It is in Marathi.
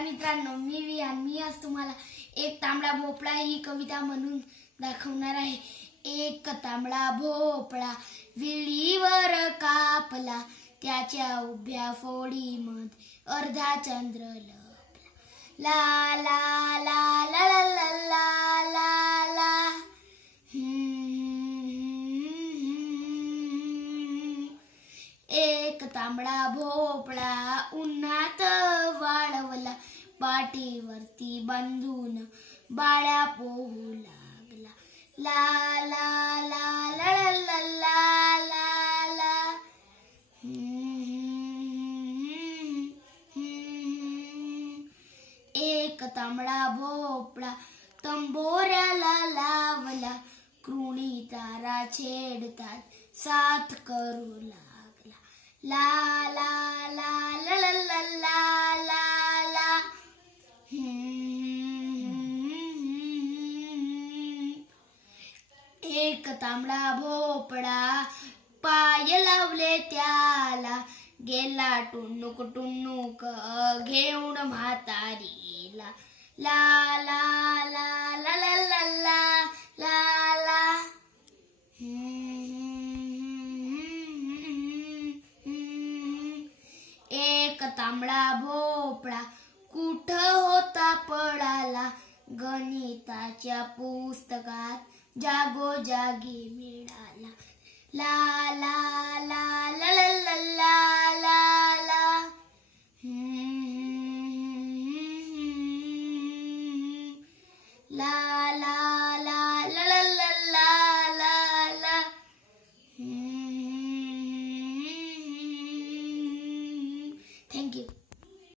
बालमित्रांनो, मी आज तुम्हाला एक तांबडा भोपळा ही कविता म्हणून दाखवणार आहे। एक तांबडा भोपळा विळीवर कापला, त्याच्या उभ्या फोडीमध्ये अर्धा चंद्र लपला। ला ला ला ला ला ला ला ला एक तांबडा भोपळा उन्हात वाळवला, पाठीवरती बांधून बाळ्या पोहू लागला। ला ला ला ला ला ला ला ला एक तांबडा भोपळा तंबोऱ्याला लावला, कृणी तारा छेडतात साथ करू लागला। ला ला ला ला ला ला ला ला एक तांबडा भोपळा पाय लावले त्याला, गेला टुनुक टुनुक घेऊन म्हातारीला। ला ला ला ला ला ला ला ला ला एक तांबडा भोपळा कुठं होता पळाला, गणिताच्या पुस्तकात जागोजागी मिळाला। ला ला ला ला ला ला ला ला